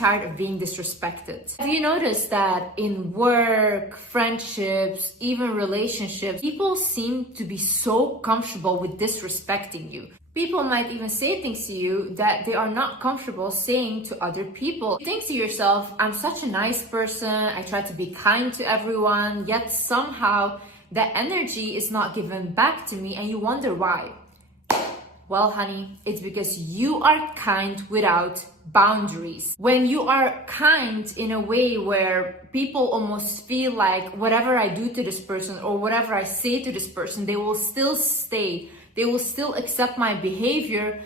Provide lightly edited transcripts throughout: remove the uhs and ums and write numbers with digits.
tired of being disrespected. Have you noticed that in work, friendships, even relationships, people seem to be so comfortable with disrespecting you? People might even say things to you that they are not comfortable saying to other people. You think to yourself, I'm such a nice person, I try to be kind to everyone, yet somehow that energy is not given back to me, and you wonder why. Well, honey, it's because you are kind without boundaries. When you are kind in a way where people almost feel like whatever I do to this person or whatever I say to this person, they will still stay. They will still accept my behavior.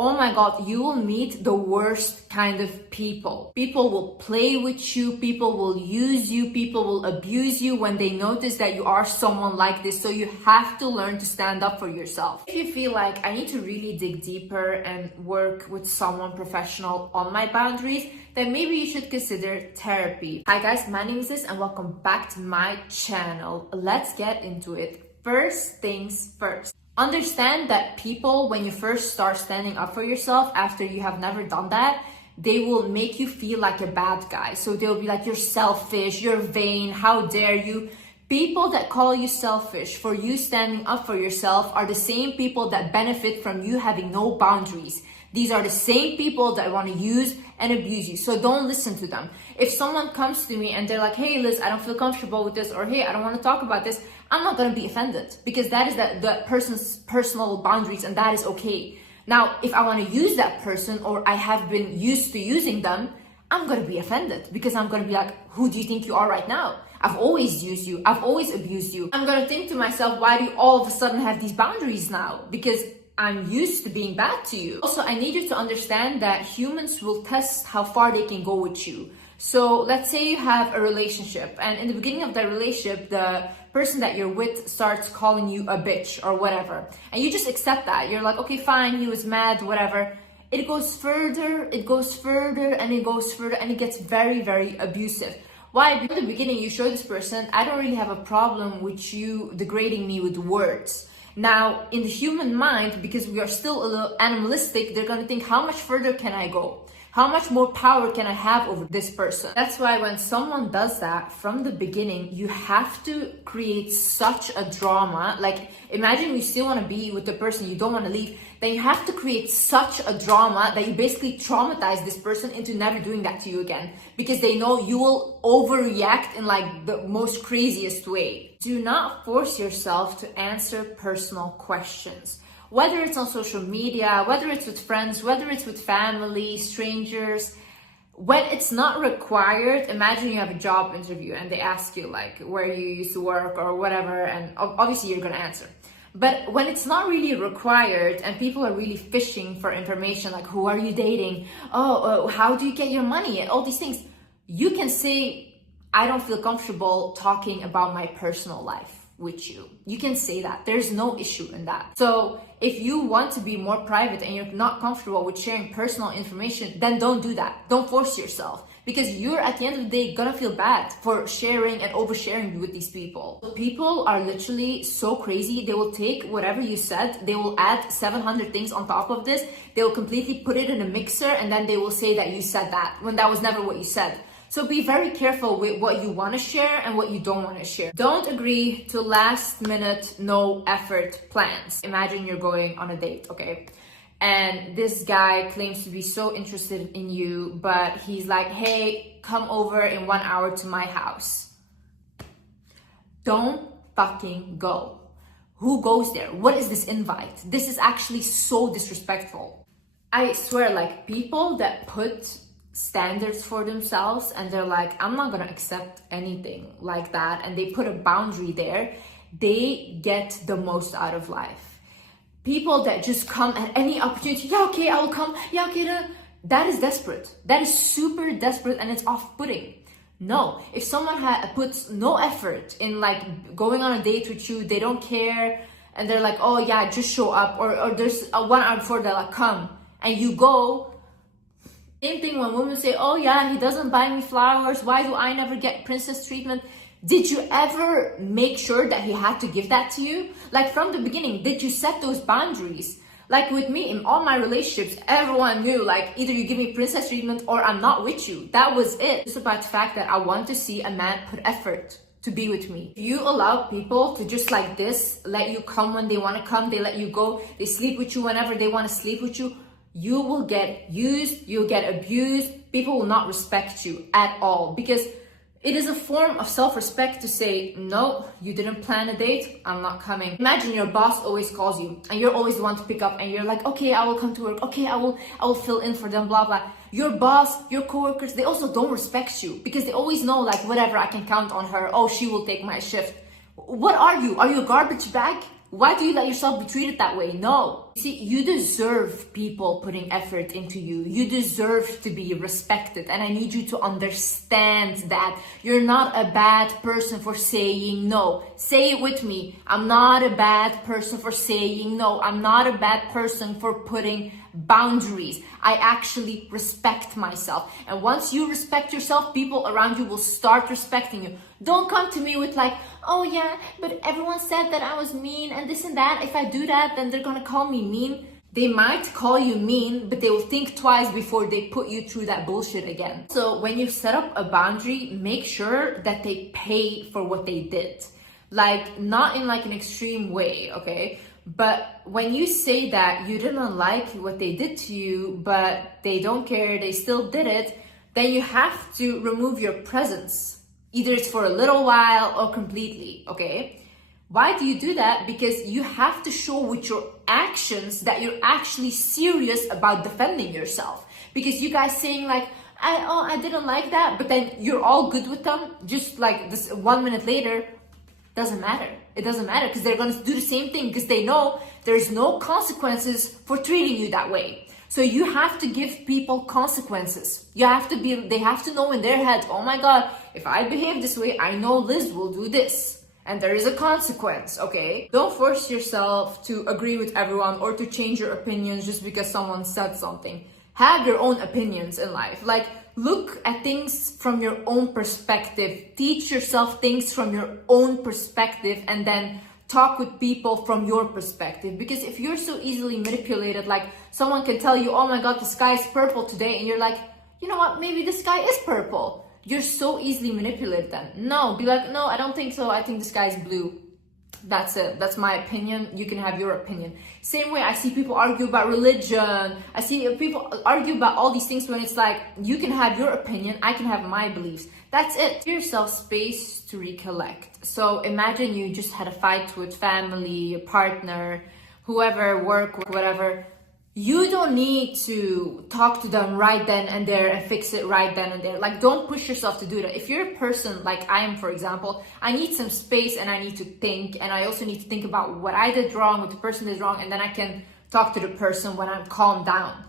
Oh my God, you will meet the worst kind of people. People will play with you, people will use you, people will abuse you when they notice that you are someone like this. So you have to learn to stand up for yourself. If you feel like I need to really dig deeper and work with someone professional on my boundaries, then maybe you should consider therapy. Hi guys, my name is Liz and welcome back to my channel. Let's get into it. First things first. Understand that people, when you first start standing up for yourself after you have never done that, they will make you feel like a bad guy. So they'll be like, you're selfish, you're vain, how dare you? People that call you selfish for you standing up for yourself are the same people that benefit from you having no boundaries. These are the same people that want to use and abuse you. So don't listen to them. If someone comes to me and they're like, hey Liz, I don't feel comfortable with this, or hey, I don't want to talk about this, I'm not going to be offended because that is the person's personal boundaries and that is okay. Now, if I want to use that person or I have been used to using them, I'm going to be offended because I'm going to be like, who do you think you are right now? I've always used you. I've always abused you. I'm going to think to myself, why do you all of a sudden have these boundaries now? Because I'm used to being bad to you. Also, I need you to understand that humans will test how far they can go with you. So let's say you have a relationship and in the beginning of that relationship, the person that you're with starts calling you a bitch or whatever. And you just accept that. You're like, okay, fine, he was mad, whatever. It goes further, and it goes further, and it gets very, very abusive. Why? Because in the beginning, you show this person, I don't really have a problem with you degrading me with words. Now, in the human mind, because we are still a little animalistic, they're gonna think, how much further can I go? How much more power can I have over this person? That's why when someone does that from the beginning, you have to create such a drama. Like, imagine you still want to be with the person, you don't want to leave, then you have to create such a drama that you basically traumatize this person into never doing that to you again. Because they know you will overreact in like the most craziest way. Do not force yourself to answer personal questions. Whether it's on social media, whether it's with friends, whether it's with family, strangers, when it's not required, imagine you have a job interview and they ask you like where you used to work or whatever, and obviously you're gonna answer. But when it's not really required and people are really fishing for information like who are you dating, how do you get your money, and all these things, you can say, I don't feel comfortable talking about my personal life with you. You can say that. There's no issue in that. So if you want to be more private and you're not comfortable with sharing personal information, then don't do that. Don't force yourself, because you're at the end of the day gonna feel bad for sharing and oversharing with these people. People are literally so crazy. They will take whatever you said, they will add 700 things on top of this, they will completely put it in a mixer, and then they will say that you said that when that was never what you said. So be very careful with what you want to share and what you don't want to share. Don't agree to last minute, no effort plans. Imagine you're going on a date, okay? And this guy claims to be so interested in you, but he's like, hey, come over in 1 hour to my house. Don't fucking go. Who goes there? What is this invite? This is actually so disrespectful. I swear, like, people that put standards for themselves and they're like, I'm not gonna accept anything like that, and they put a boundary there, they get the most out of life. People that just come at any opportunity, yeah, okay, I will come, yeah, okay, that is desperate. That is super desperate, and it's off-putting. No, if someone puts no effort in like going on a date with you, they don't care, and they're like, oh yeah, just show up, or there's a 1 hour before they're like, come, and you go. Same thing when women say, oh yeah, he doesn't buy me flowers, why do I never get princess treatment? Did you ever make sure that he had to give that to you? Like from the beginning, did you set those boundaries? Like with me, in all my relationships, everyone knew, like, either you give me princess treatment or I'm not with you. That was it. It's about the fact that I want to see a man put effort to be with me. If you allow people to just like this, let you come when they want to come, they let you go, they sleep with you whenever they want to sleep with you, you will get used, you'll get abused, people will not respect you at all. Because it is a form of self-respect to say, no, you didn't plan a date, I'm not coming. Imagine your boss always calls you and you're always the one to pick up and you're like, okay, I will come to work, okay, I will fill in for them, blah, blah. Your boss, your coworkers, they also don't respect you because they always know, like, whatever, I can count on her, oh, she will take my shift. What are you? Are you a garbage bag? Why do you let yourself be treated that way? No. See, you deserve people putting effort into you. You deserve to be respected. And I need you to understand that you're not a bad person for saying no. Say it with me. I'm not a bad person for saying no. I'm not a bad person for putting boundaries. I actually respect myself. And once you respect yourself, people around you will start respecting you. Don't come to me with like, oh yeah, but everyone said that I was mean and this and that. If I do that, then they're gonna call me mean. They might call you mean, but they will think twice before they put you through that bullshit again. So when you set up a boundary, make sure that they pay for what they did. Like, not in like an extreme way, okay? But when you say that you didn't like what they did to you, but they don't care, they still did it, then you have to remove your presence. Either it's for a little while or completely, okay? Why do you do that? Because you have to show with your actions that you're actually serious about defending yourself. Because you guys saying like, I didn't like that, but then you're all good with them, just like this 1 minute later, doesn't matter. It doesn't matter because they're going to do the same thing because they know there's no consequences for treating you that way. So you have to give people consequences. They have to know in their head, oh my God, if I behave this way, I know Liz will do this. And there is a consequence, okay? Don't force yourself to agree with everyone or to change your opinions just because someone said something. Have your own opinions in life. Like, look at things from your own perspective. Teach yourself things from your own perspective and then talk with people from your perspective. Because if you're so easily manipulated, like someone can tell you, oh my God, the sky is purple today. And you're like, you know what? Maybe the sky is purple. You're so easily manipulated then. No, be like, no, I don't think so. I think the sky is blue. That's it. That's my opinion. You can have your opinion. Same way I see people argue about religion. I see people argue about all these things when it's like, you can have your opinion, I can have my beliefs. That's it. Give yourself space to recollect. So imagine you just had a fight with family, your partner, whoever, work, whatever. You don't need to talk to them right then and there and fix it right then and there. Like, don't push yourself to do that. If you're a person like I am, for example, I need some space and I need to think. And I also need to think about what I did wrong, what the person did wrong. And then I can talk to the person when I'm calmed down.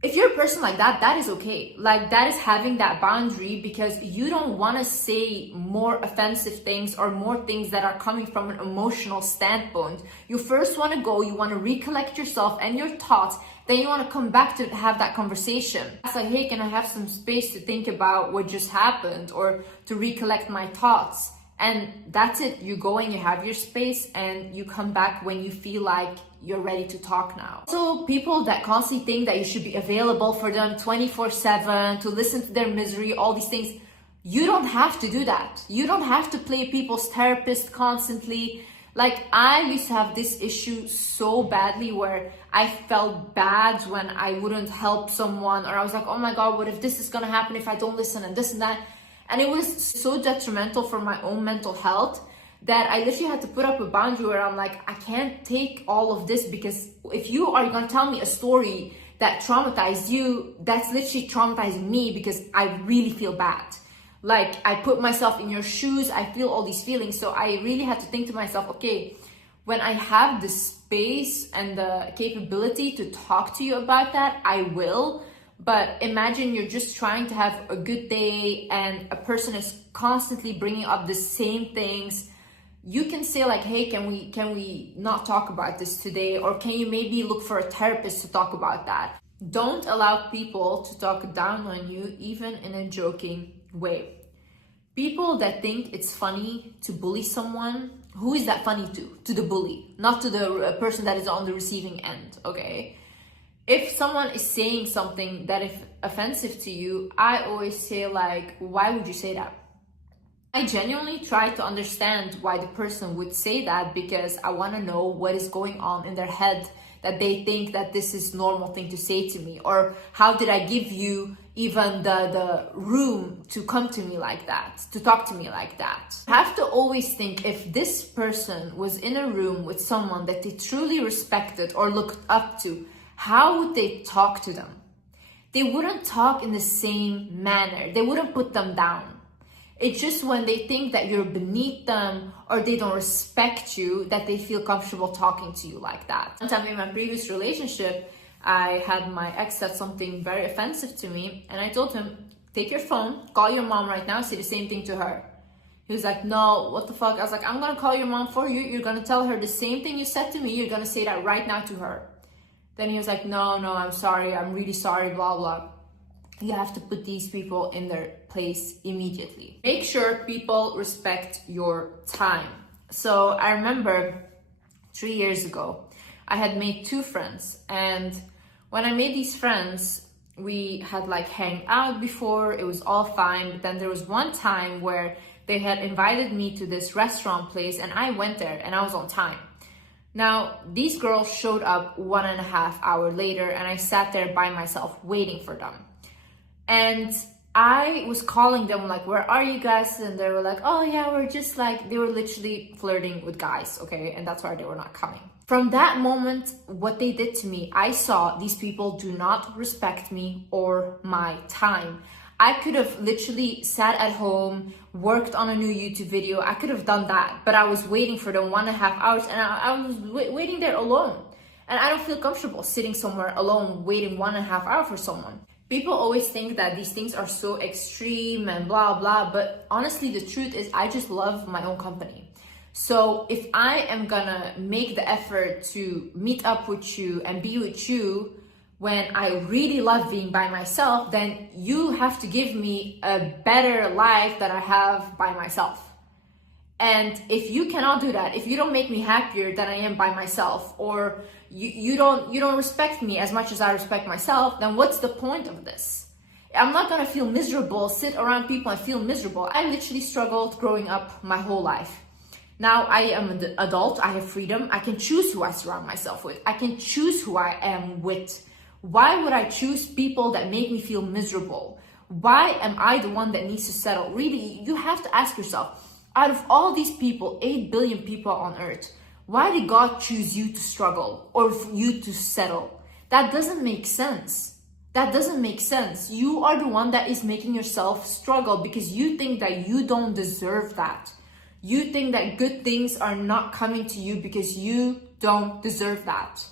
If you're a person like that, that is okay. Like, that is having that boundary because you don't want to say more offensive things or more things that are coming from an emotional standpoint. You first want to go, you want to recollect yourself and your thoughts, then you want to come back to have that conversation. It's like, hey, can I have some space to think about what just happened or to recollect my thoughts? And that's it. You go and you have your space and you come back when you feel like you're ready to talk now. So people that constantly think that you should be available for them 24/7, to listen to their misery, all these things, you don't have to do that. You don't have to play people's therapist constantly. Like, I used to have this issue so badly where I felt bad when I wouldn't help someone, or I was like, oh my God, what if this is gonna happen if I don't listen and this and that. And it was so detrimental for my own mental health that I literally had to put up a boundary where I'm like, I can't take all of this, because if you are gonna tell me a story that traumatized you, that's literally traumatizing me because I really feel bad. Like, I put myself in your shoes, I feel all these feelings. So I really had to think to myself, okay, when I have the space and the capability to talk to you about that, I will. But imagine you're just trying to have a good day and a person is constantly bringing up the same things. You can say like, hey, can we not talk about this today? Or can you maybe look for a therapist to talk about that? Don't allow people to talk down on you, even in a joking way. People that think it's funny to bully someone who is that funny to? To the bully, not to the person that is on the receiving end, okay? If someone is saying something that is offensive to you, I always say like, why would you say that? I genuinely try to understand why the person would say that, because I want to know what is going on in their head that they think that this is normal thing to say to me, or how did I give you even the room to come to me like that, to talk to me like that. I have to always think, if this person was in a room with someone that they truly respected or looked up to, how would they talk to them? They wouldn't talk in the same manner. They wouldn't put them down. It's just when they think that you're beneath them or they don't respect you that they feel comfortable talking to you like that. One time in my previous relationship, I had my ex said something very offensive to me, and I told him, take your phone, call your mom right now, say the same thing to her. He was like, no, what the fuck? I was like, I'm gonna call your mom for you. You're gonna tell her the same thing you said to me. You're gonna say that right now to her. Then he was like, no, I'm sorry. I'm really sorry, blah, blah. You have to put these people in their place immediately. Make sure people respect your time. So I remember 3 years ago, I had made 2 friends. And when I made these friends, we had like hang out before, it was all fine. But then there was one time where they had invited me to this restaurant place and I went there and I was on time. Now, these girls showed up 1.5 hours later and I sat there by myself waiting for them. And I was calling them like, where are you guys? And they were like, oh yeah, we're just like, they were literally flirting with guys, okay? And that's why they were not coming. From that moment, what they did to me, I saw these people do not respect me or my time. I could have literally sat at home, worked on a new YouTube video. I could have done that, but I was waiting for them 1.5 hours and I was waiting there alone. And I don't feel comfortable sitting somewhere alone, waiting 1.5 hours for someone. People always think that these things are so extreme and blah, blah, but honestly, the truth is I just love my own company. So if I am gonna make the effort to meet up with you and be with you when I really love being by myself, then you have to give me a better life that I have by myself. And if you cannot do that, if you don't make me happier than I am by myself, or you don't respect me as much as I respect myself, then what's the point of this? I'm not gonna feel miserable, sit around people and feel miserable. I literally struggled growing up my whole life. Now I am an adult, I have freedom, I can choose who I surround myself with. I can choose who I am with. Why would I choose people that make me feel miserable? Why am I the one that needs to settle? Really, you have to ask yourself, out of all these people, 8 billion people on earth, why did God choose you to struggle or for you to settle? That doesn't make sense. That doesn't make sense. You are the one that is making yourself struggle because you think that you don't deserve that. You think that good things are not coming to you because you don't deserve that.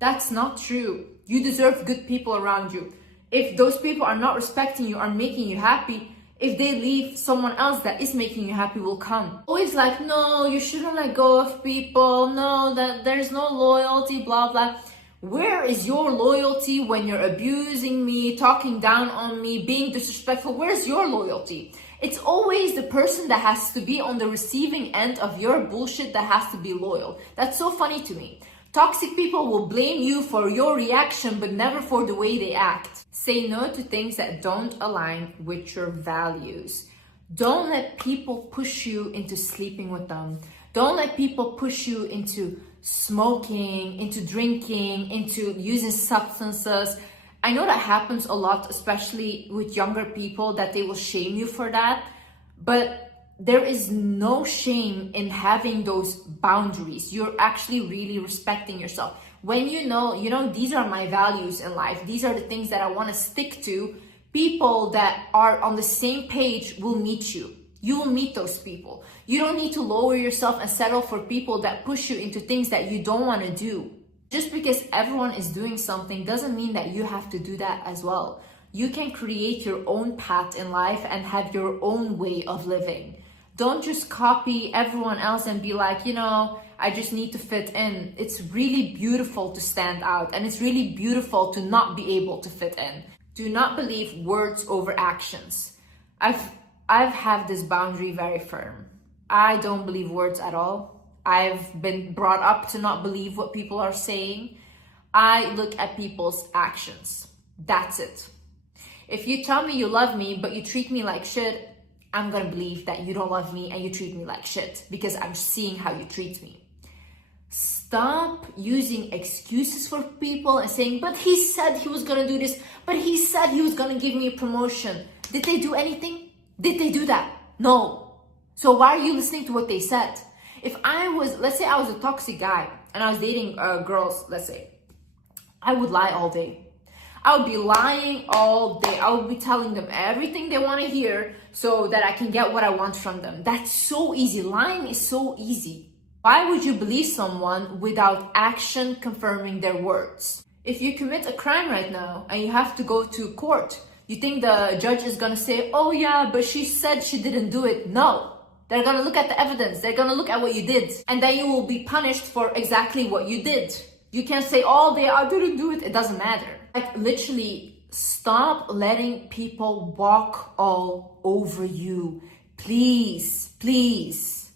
That's not true. You deserve good people around you. If those people are not respecting you, are making you happy, if they leave, someone else that is making you happy will come. Always like, no, you shouldn't let go of people. No, that there's no loyalty, blah, blah. Where is your loyalty when you're abusing me, talking down on me, being disrespectful? Where's your loyalty? It's always the person that has to be on the receiving end of your bullshit that has to be loyal. That's so funny to me. Toxic people will blame you for your reaction, but never for the way they act. Say no to things that don't align with your values. Don't let people push you into sleeping with them. Don't let people push you into smoking, into drinking, into using substances. I know that happens a lot, especially with younger people, that they will shame you for that. But there is no shame in having those boundaries. You're actually really respecting yourself. When you know, these are my values in life. These are the things that I want to stick to. People that are on the same page will meet you. You will meet those people. You don't need to lower yourself and settle for people that push you into things that you don't want to do. Just because everyone is doing something doesn't mean that you have to do that as well. You can create your own path in life and have your own way of living. Don't just copy everyone else and be like, I just need to fit in. It's really beautiful to stand out, and it's really beautiful to not be able to fit in. Do not believe words over actions. I've had this boundary very firm. I don't believe words at all. I've been brought up to not believe what people are saying. I look at people's actions. That's it. If you tell me you love me, but you treat me like shit, I'm gonna believe that you don't love me and you treat me like shit because I'm seeing how you treat me. Stop using excuses for people and saying, but he said he was gonna do this, but he said he was gonna give me a promotion. Did they do anything? Did they do that? No. So why are you listening to what they said? If I was, let's say I was a toxic guy and I was dating girls, let's say, I would lie all day. I would be lying all day. I would be telling them everything they want to hear so that I can get what I want from them. That's so easy. Lying is so easy. Why would you believe someone without action confirming their words? If you commit a crime right now and you have to go to court, you think the judge is going to say, oh yeah, but she said she didn't do it? No. They're going to look at the evidence. They're going to look at what you did. And then you will be punished for exactly what you did. You can't say all day, I didn't do it. It doesn't matter. Like, literally, stop letting people walk all over you. Please, please.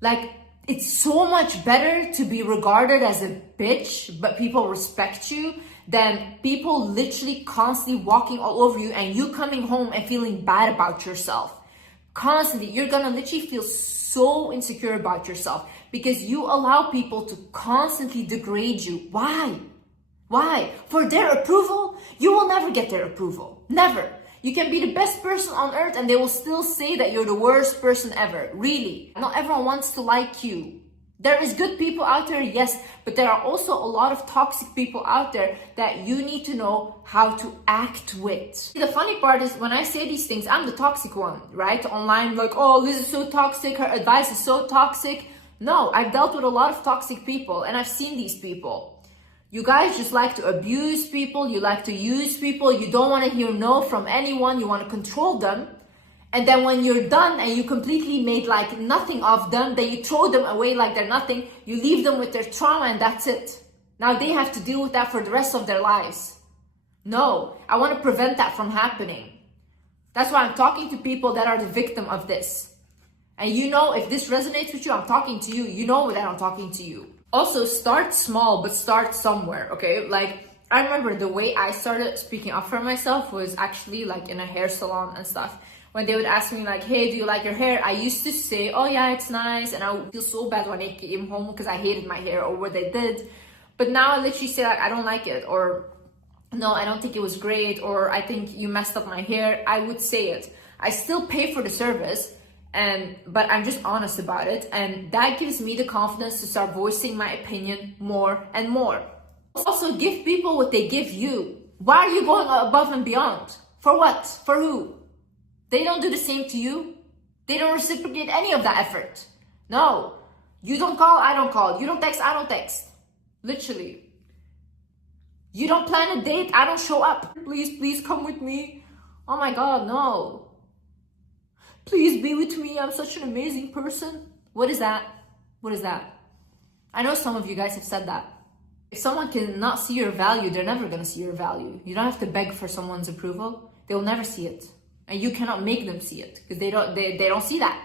Like, it's so much better to be regarded as a bitch, but people respect you, than people literally constantly walking all over you and you coming home and feeling bad about yourself. Constantly, you're gonna literally feel so insecure about yourself because you allow people to constantly degrade you. Why? Why? For their approval? You will never get their approval. Never. You can be the best person on earth and they will still say that you're the worst person ever. Really. Not everyone wants to like you. There is good people out there, yes, but there are also a lot of toxic people out there that you need to know how to act with. The funny part is when I say these things, I'm the toxic one, right? Online, like, oh, Liz is so toxic, her advice is so toxic. No, I've dealt with a lot of toxic people and I've seen these people. You guys just like to abuse people, you like to use people, you don't want to hear no from anyone, you want to control them. And then when you're done and you completely made like nothing of them, then you throw them away like they're nothing, you leave them with their trauma and that's it. Now they have to deal with that for the rest of their lives. No, I want to prevent that from happening. That's why I'm talking to people that are the victim of this. And you know, if this resonates with you, I'm talking to you. You know that I'm talking to you. Also, start small, but start somewhere, okay? Like, I remember the way I started speaking up for myself was actually like in a hair salon and stuff. When they would ask me like, hey, do you like your hair? I used to say, oh yeah, it's nice. And I would feel so bad when I came home because I hated my hair or what they did. But now I literally say like, I don't like it. Or no, I don't think it was great. Or I think you messed up my hair. I would say it. I still pay for the service. But I'm just honest about it. And that gives me the confidence to start voicing my opinion more and more. Also, give people what they give you. Why are you going above and beyond? For what? For who? They don't do the same to you. They don't reciprocate any of that effort. No. You don't call, I don't call. You don't text, I don't text. Literally. You don't plan a date, I don't show up. Please, please come with me. Oh my God, no. Please be with me. I'm such an amazing person. What is that? What is that? I know some of you guys have said that. If someone cannot see your value, they're never going to see your value. You don't have to beg for someone's approval. They will never see it. And you cannot make them see it because they don't see that.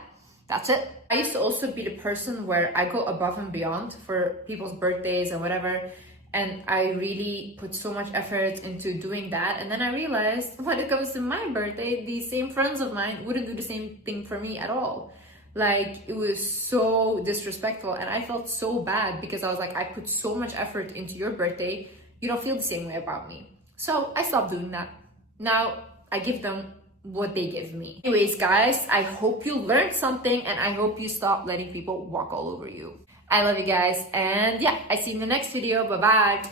That's it. I used to also be the person where I go above and beyond for people's birthdays and whatever. And I really put so much effort into doing that. And then I realized when it comes to my birthday, these same friends of mine wouldn't do the same thing for me at all. Like, it was so disrespectful. And I felt so bad because I was like, I put so much effort into your birthday. You don't feel the same way about me. So I stopped doing that. Now I give them what they give me. Anyways, guys, I hope you learned something and I hope you stop letting people walk all over you. I love you guys, and yeah, I see you in the next video. Bye bye.